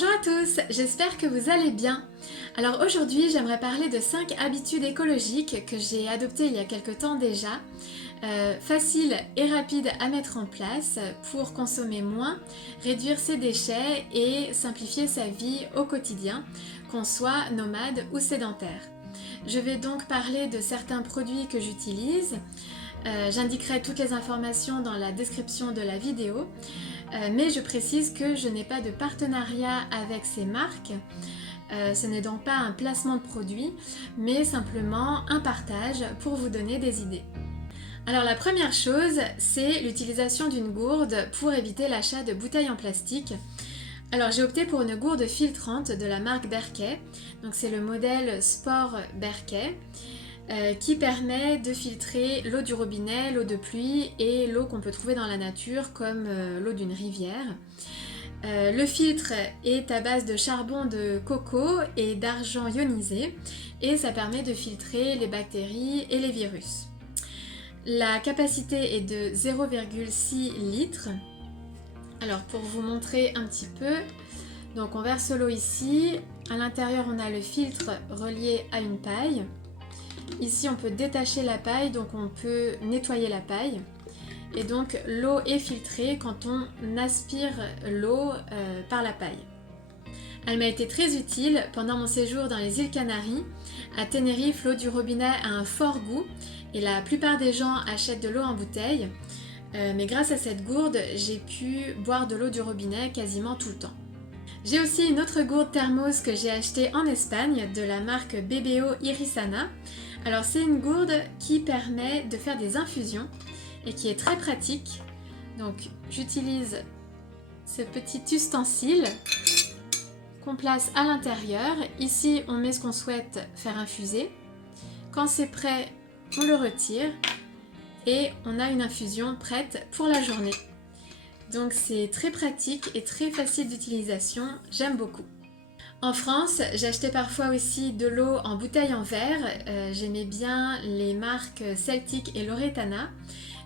Bonjour à tous, j'espère que vous allez bien. Alors aujourd'hui j'aimerais parler de 5 habitudes écologiques que j'ai adoptées il y a quelque temps déjà, faciles et rapides à mettre en place pour consommer moins, réduire ses déchets et simplifier sa vie au quotidien, qu'on soit nomade ou sédentaire. Je vais donc parler de certains produits que j'utilise. J'indiquerai toutes les informations dans la description de la vidéo. Mais je précise que je n'ai pas de partenariat avec ces marques. Ce n'est donc pas un placement de produit, mais simplement un partage pour vous donner des idées. Alors la première chose, c'est l'utilisation d'une gourde pour éviter l'achat de bouteilles en plastique. Alors j'ai opté pour une gourde filtrante de la marque Berkey, donc c'est le modèle Sport Berkey. Qui permet de filtrer l'eau du robinet, l'eau de pluie et l'eau qu'on peut trouver dans la nature comme l'eau d'une rivière. Le filtre est à base de charbon de coco et d'argent ionisé et ça permet de filtrer les bactéries et les virus. La capacité est de 0,6 litres. Alors pour vous montrer un petit peu, donc on verse l'eau ici, à l'intérieur on a le filtre relié à une paille. Ici on peut détacher la paille, donc on peut nettoyer la paille. Et donc l'eau est filtrée quand on aspire l'eau par la paille. Elle m'a été très utile pendant mon séjour dans les îles Canaries. À Tenerife, l'eau du robinet a un fort goût et la plupart des gens achètent de l'eau en bouteille. Mais grâce à cette gourde, j'ai pu boire de l'eau du robinet quasiment tout le temps. J'ai aussi une autre gourde thermos que j'ai achetée en Espagne de la marque BBO Irisana. Alors c'est une gourde qui permet de faire des infusions et qui est très pratique. Donc j'utilise ce petit ustensile qu'on place à l'intérieur. Ici on met ce qu'on souhaite faire infuser. Quand c'est prêt, on le retire et on a une infusion prête pour la journée. Donc c'est très pratique et très facile d'utilisation, j'aime beaucoup. En France, j'achetais parfois aussi de l'eau en bouteille en verre, j'aimais bien les marques Celtic et Loretana,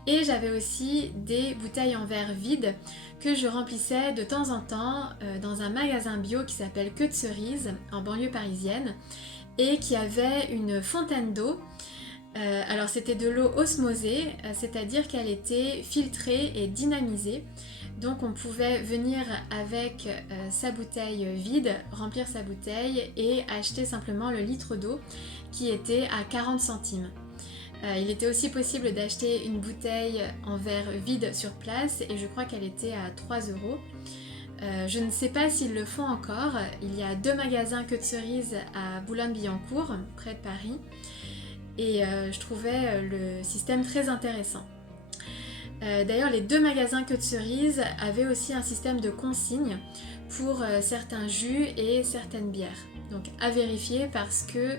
et j'avais aussi des bouteilles en verre vides que je remplissais de temps en temps dans un magasin bio qui s'appelle Queue de Cerise en banlieue parisienne et qui avait une fontaine d'eau. Alors c'était de l'eau osmosée, c'est-à-dire qu'elle était filtrée et dynamisée. Donc on pouvait venir avec sa bouteille vide, remplir sa bouteille et acheter simplement le litre d'eau qui était à 40 centimes. Il était aussi possible d'acheter une bouteille en verre vide sur place et je crois qu'elle était à 3 euros. Je ne sais pas s'ils le font encore. Il y a 2 magasins Queue de Cerise à Boulogne-Billancourt, près de Paris. Et je trouvais le système très intéressant. D'ailleurs, les 2 magasins Queue de Cerise avaient aussi un système de consigne pour certains jus et certaines bières. Donc à vérifier parce que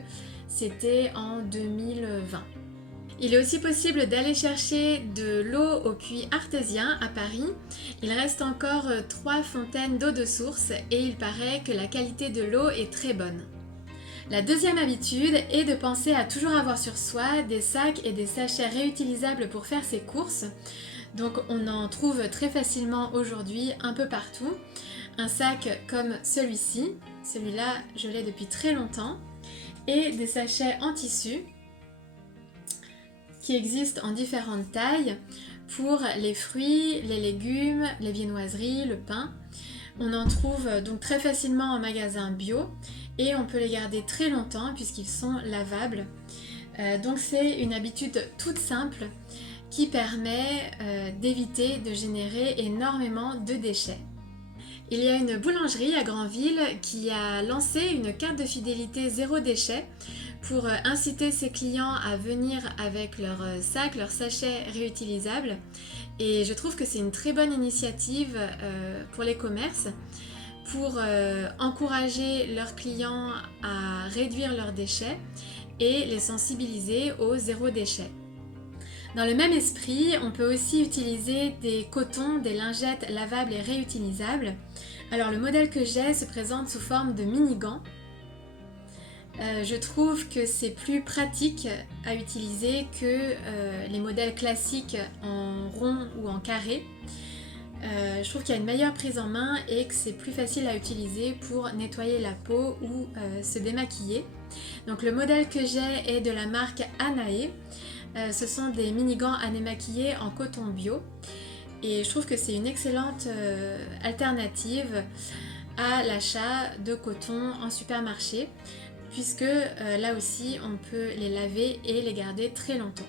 c'était en 2020. Il est aussi possible d'aller chercher de l'eau au puits artésien à Paris. Il reste encore 3 fontaines d'eau de source et il paraît que la qualité de l'eau est très bonne. La deuxième habitude est de penser à toujours avoir sur soi des sacs et des sachets réutilisables pour faire ses courses. Donc on en trouve très facilement aujourd'hui un peu partout. Un sac comme celui-ci, celui-là je l'ai depuis très longtemps, et des sachets en tissu qui existent en différentes tailles pour les fruits, les légumes, les viennoiseries, le pain. On en trouve donc très facilement en magasin bio et on peut les garder très longtemps puisqu'ils sont lavables. Donc c'est une habitude toute simple qui permet d'éviter de générer énormément de déchets. Il y a une boulangerie à Granville qui a lancé une carte de fidélité zéro déchet pour inciter ses clients à venir avec leurs sacs, leurs sachets réutilisables. Et je trouve que c'est une très bonne initiative pour les commerces pour encourager leurs clients à réduire leurs déchets et les sensibiliser au zéro déchet. Dans le même esprit, on peut aussi utiliser des cotons, des lingettes lavables et réutilisables. Alors le modèle que j'ai se présente sous forme de mini-gants. Je trouve que c'est plus pratique à utiliser que les modèles classiques en rond ou en carré. Je trouve qu'il y a une meilleure prise en main et que c'est plus facile à utiliser pour nettoyer la peau ou se démaquiller. Donc le modèle que j'ai est de la marque Anae. Ce sont des mini-gants à démaquiller en coton bio. Et je trouve que c'est une excellente alternative à l'achat de coton en supermarché, puisque là aussi on peut les laver et les garder très longtemps.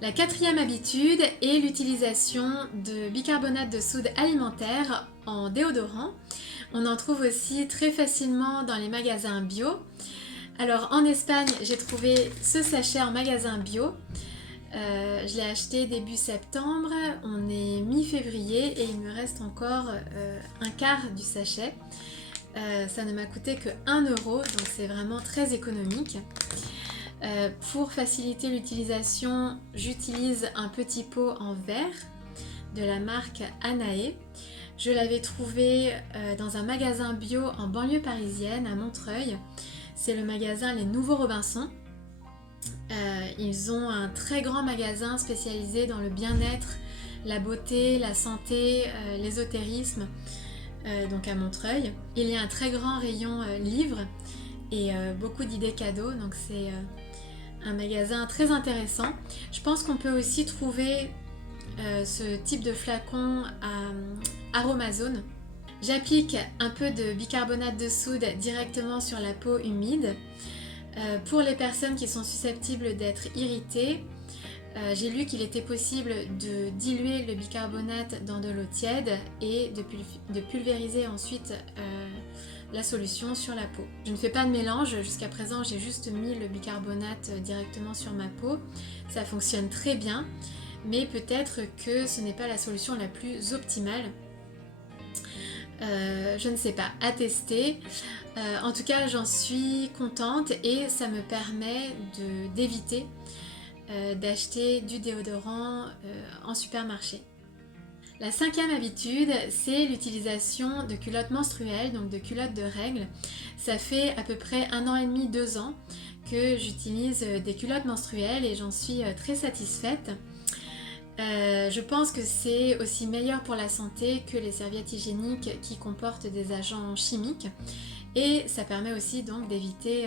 La quatrième habitude est l'utilisation de bicarbonate de soude alimentaire en déodorant. On en trouve aussi très facilement dans les magasins bio. Alors en Espagne, j'ai trouvé ce sachet en magasin bio. Je l'ai acheté début septembre, on est mi-février et il me reste encore un quart du sachet. Ça ne m'a coûté que 1 €, donc c'est vraiment très économique. Pour faciliter l'utilisation, j'utilise un petit pot en verre de la marque Anae. Je l'avais trouvé dans un magasin bio en banlieue parisienne à Montreuil. C'est le magasin Les Nouveaux Robinson. Ils ont un très grand magasin spécialisé dans le bien-être, la beauté, la santé, l'ésotérisme, donc à Montreuil. Il y a un très grand rayon livres et beaucoup d'idées cadeaux, donc c'est un magasin très intéressant. Je pense qu'on peut aussi trouver ce type de flacon à Aromazone. J'applique un peu de bicarbonate de soude directement sur la peau humide. Pour les personnes qui sont susceptibles d'être irritées, j'ai lu qu'il était possible de diluer le bicarbonate dans de l'eau tiède et de pulvériser ensuite la solution sur la peau. Je ne fais pas de mélange, jusqu'à présent j'ai juste mis le bicarbonate directement sur ma peau. Ça fonctionne très bien, mais peut-être que ce n'est pas la solution la plus optimale. Je ne sais pas, à tester. En tout cas, j'en suis contente et ça me permet d'éviter d'acheter du déodorant en supermarché. La cinquième habitude, c'est l'utilisation de culottes menstruelles, donc de culottes de règles. Ça fait à peu près 1 an et demi, 2 ans que j'utilise des culottes menstruelles et j'en suis très satisfaite. Je pense que c'est aussi meilleur pour la santé que les serviettes hygiéniques qui comportent des agents chimiques et ça permet aussi donc d'éviter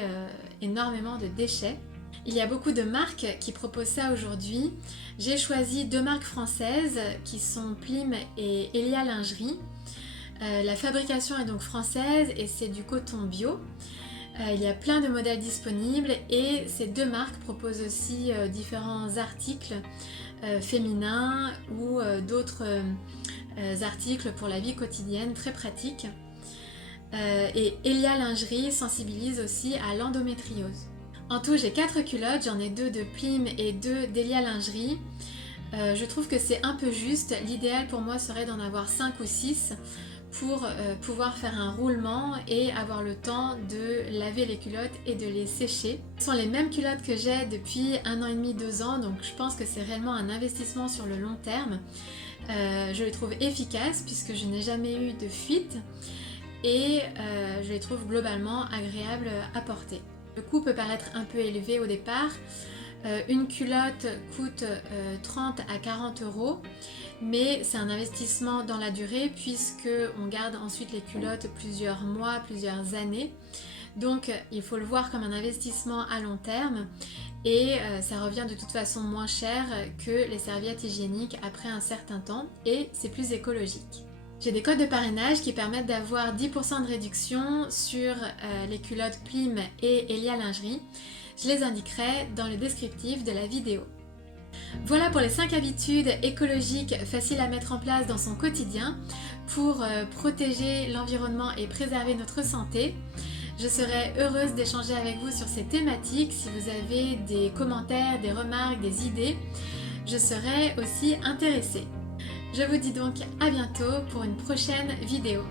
énormément de déchets. Il y a beaucoup de marques qui proposent ça aujourd'hui. J'ai choisi 2 marques françaises qui sont Plim et Elia Lingerie. La fabrication est donc française et c'est du coton bio. Il y a plein de modèles disponibles et ces 2 marques proposent aussi différents articles féminins ou d'autres articles pour la vie quotidienne très pratiques. Et Elia Lingerie sensibilise aussi à l'endométriose. En tout, j'ai 4 culottes, j'en ai 2 de Plim et 2 d'Elia Lingerie. Je trouve que c'est un peu juste. L'idéal pour moi serait d'en avoir 5 ou 6 pour pouvoir faire un roulement et avoir le temps de laver les culottes et de les sécher. Ce sont les mêmes culottes que j'ai depuis 1 an et demi, 2 ans, donc je pense que c'est réellement un investissement sur le long terme. Je les trouve efficaces puisque je n'ai jamais eu de fuite et je les trouve globalement agréables à porter. Le coût peut paraître un peu élevé au départ. Une culotte coûte 30 à 40 €, mais c'est un investissement dans la durée puisque on garde ensuite les culottes plusieurs mois, plusieurs années. Donc il faut le voir comme un investissement à long terme et ça revient de toute façon moins cher que les serviettes hygiéniques après un certain temps et c'est plus écologique. J'ai des codes de parrainage qui permettent d'avoir 10% de réduction sur les culottes Plim et Elia Lingerie. Je les indiquerai dans le descriptif de la vidéo. Voilà pour les 5 habitudes écologiques faciles à mettre en place dans son quotidien pour protéger l'environnement et préserver notre santé. Je serai heureuse d'échanger avec vous sur ces thématiques. Si vous avez des commentaires, des remarques, des idées, je serai aussi intéressée. Je vous dis donc à bientôt pour une prochaine vidéo.